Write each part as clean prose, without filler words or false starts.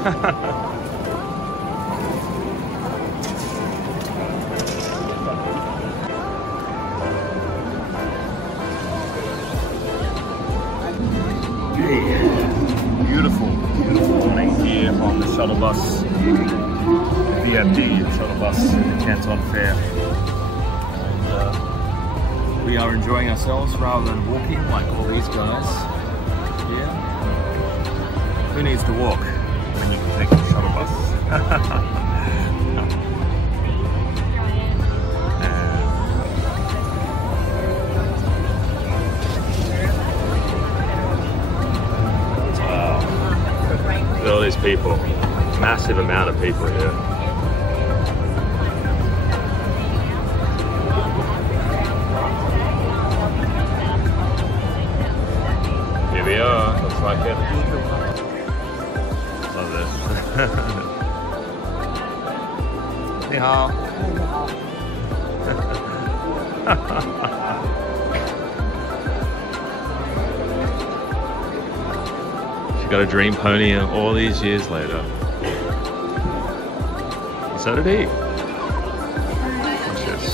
Beautiful morning here on the shuttle bus, VFD shuttle bus at the Canton Fair. And we are enjoying ourselves rather than walking like all these guys here. Who needs to walk when you can take the shuttle bus? Look at all these people, massive amount of people here. Here we are, looks like it. Love this. Ni hao. Got a dream pony all these years later. So did he. What's this?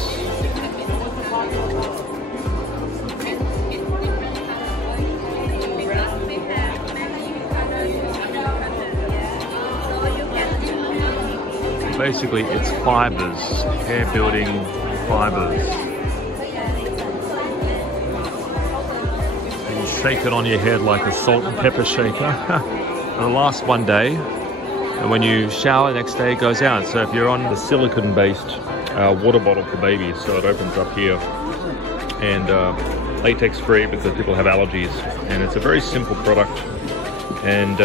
Basically, it's fibers, hair building fibers. Shake it on your head like a salt and pepper shaker. And it lasts one day, and when you shower the next day it goes out. So if you're on the silicone based water bottle for babies, so it opens up here, and latex free because people have allergies, and it's a very simple product and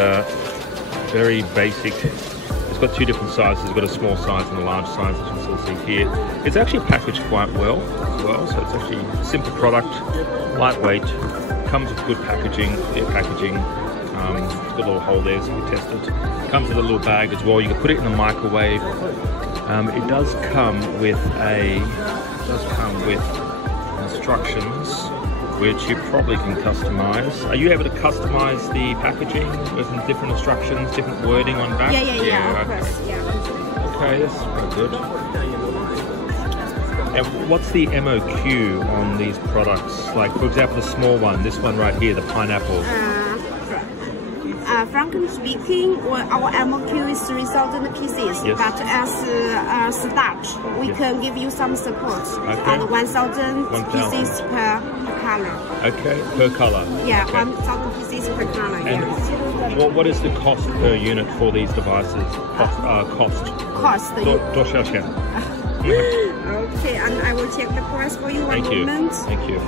very basic. It's got two different sizes. It's got a small size and a large size, as you can still see here. It's actually packaged quite well as well, so it's actually a simple product, lightweight. Comes with good packaging, clear packaging. It's got a little hole there, so we tested. Comes with a little bag as well. You can put it in the microwave. It does come with instructions which you probably can customize. Are you able to customize the packaging with different instructions, different wording on back? Yeah, of course. Yeah. Okay, that's quite good. And what's the MOQ on these products? Like, for example, the small one, this one right here, the pineapple. Frankly speaking, our MOQ is 3,000 pieces, yes. But as starch, we yes. can give you some support. Okay. And 1,000 pieces per color. Okay, per color. Yeah, okay. 1,000 pieces per color. And what is the cost per unit for these devices? Cost. 多少钱? Okay, and I will check the price for you. One moment. Thank you.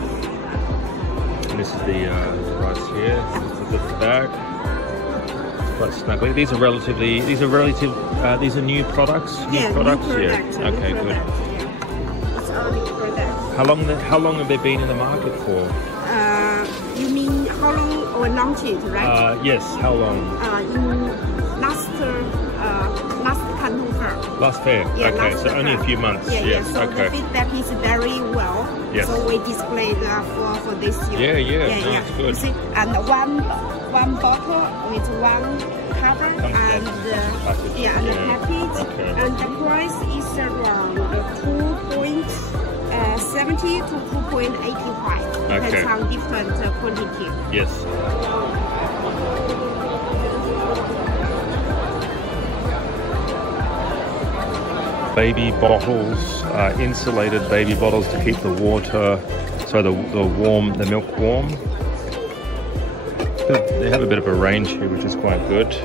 And this is the device here. This is the bag. Quite snuggly. These are new products. New product. Yeah. Okay, new good. Product. Yeah. It's our new product. How long have they been in the market for? You mean how long or launch it, right? Yes. How long? In last Canton Fair. Last fair. Yeah, okay, last so only a few months. Yeah, yes. So okay. the feedback is very well. Yes. So we displayed for this year. Yeah. No, it's good. You see, and one bottle with one cover and the package. Okay. And the price is around 2.70 to 2.85. Depends on different quantity. Yes. Baby bottles, insulated baby bottles to keep the water, so the milk warm. They have a bit of a range here, which is quite good.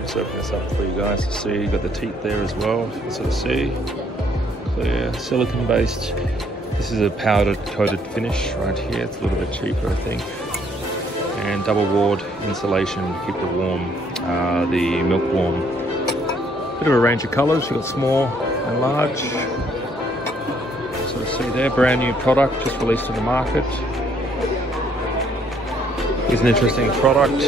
Let's open this up for you guys to see. You've got the teat there as well, you can sort of see. Clear, silicone based. This is a powder coated finish right here. It's a little bit cheaper, I think. And double ward insulation to keep the milk warm. Bit of a range of colours. You've got small and large. Sort of see there, brand new product just released in the market. It's an interesting product.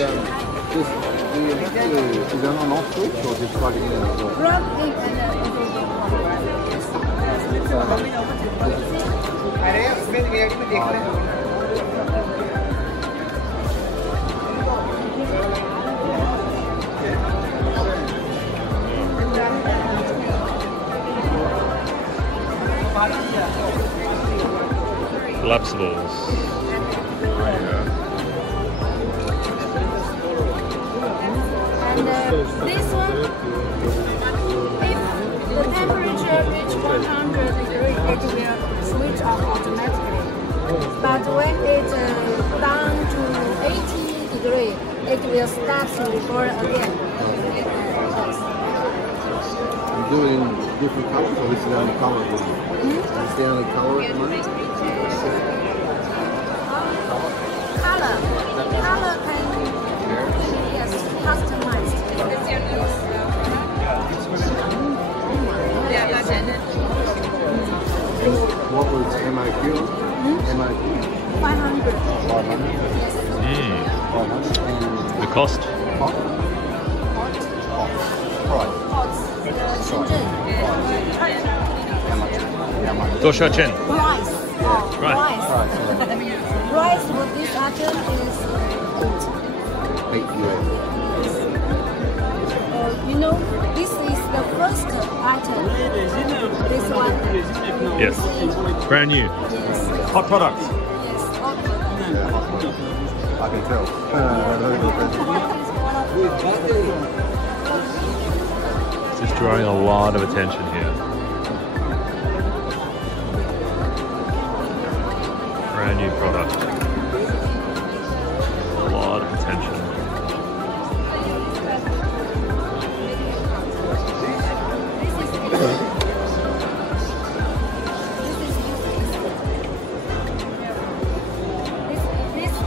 collapsibles. And this one, if the temperature reaches 100 degrees, it will switch off automatically. But when it's down to 80 degrees, it will start to burn again. You do it in different colors, or is it only color? Is it only color? Color can, yes, customized. What was MIQ? MIQ? 500. 500? Yes. 500. The cost? Price. Shenzhen. How much? 多少钱? Price. Right. Price for this item is 8 yuan. you know, this is the first item. This one. Yes. Brand new. Yes. Hot products. Yes. Hot product. Yeah, hot one. I can tell. This is drawing a lot of attention here. Brand new product. A lot of attention.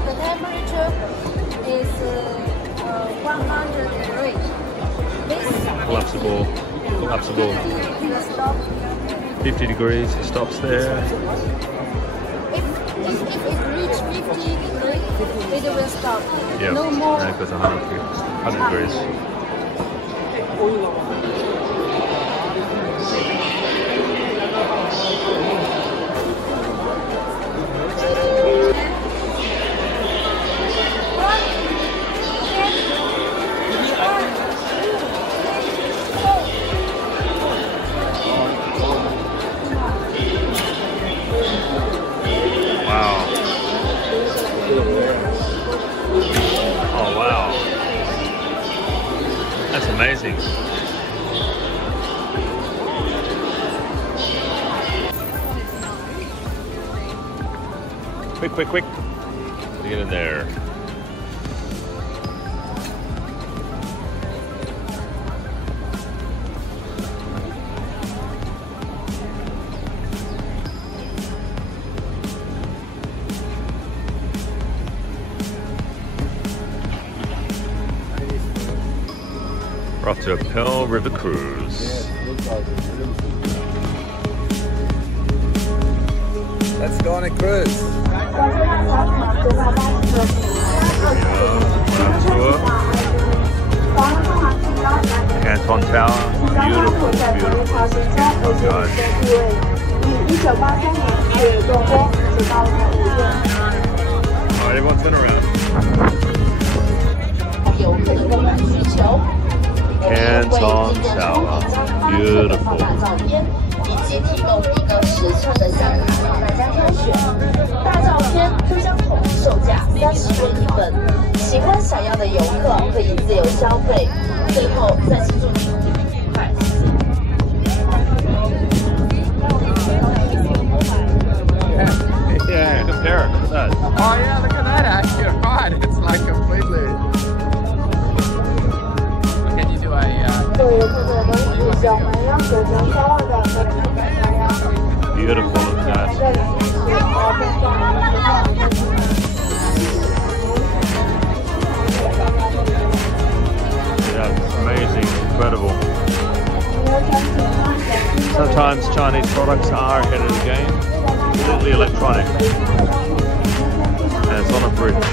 The temperature is 100 degrees. This Collapsible. 50 degrees, it stops there. If it reaches 50 degrees, it will stop. Yeah, No more. and it goes 100 degrees. Wow. Oh, wow. That's amazing. Quick. Get in there. We're off to a Pearl River cruise. Let's go on a cruise. Tour. Canton Tower. Beautiful. Oh, guys. Alright, everyone turn around. Canton Tower. Beautiful. 以及提供一个尺寸的相卡让大家挑选。大照片这张统一售价30元一本，喜欢想要的游客可以自由消费。最后再次祝您愉快，谢谢。Yeah. Compare it to that. Oh yeah, look at that actually. Right, it's like completely. Can you do a Beautiful, look at that. Yeah, amazing, incredible. Sometimes Chinese products are ahead of the game. Completely electronic. And it's on a bridge.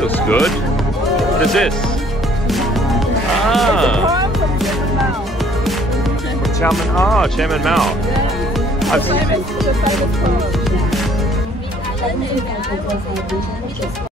Looks good. this? Ah. Chairman, Chairman Mao. Famous poem.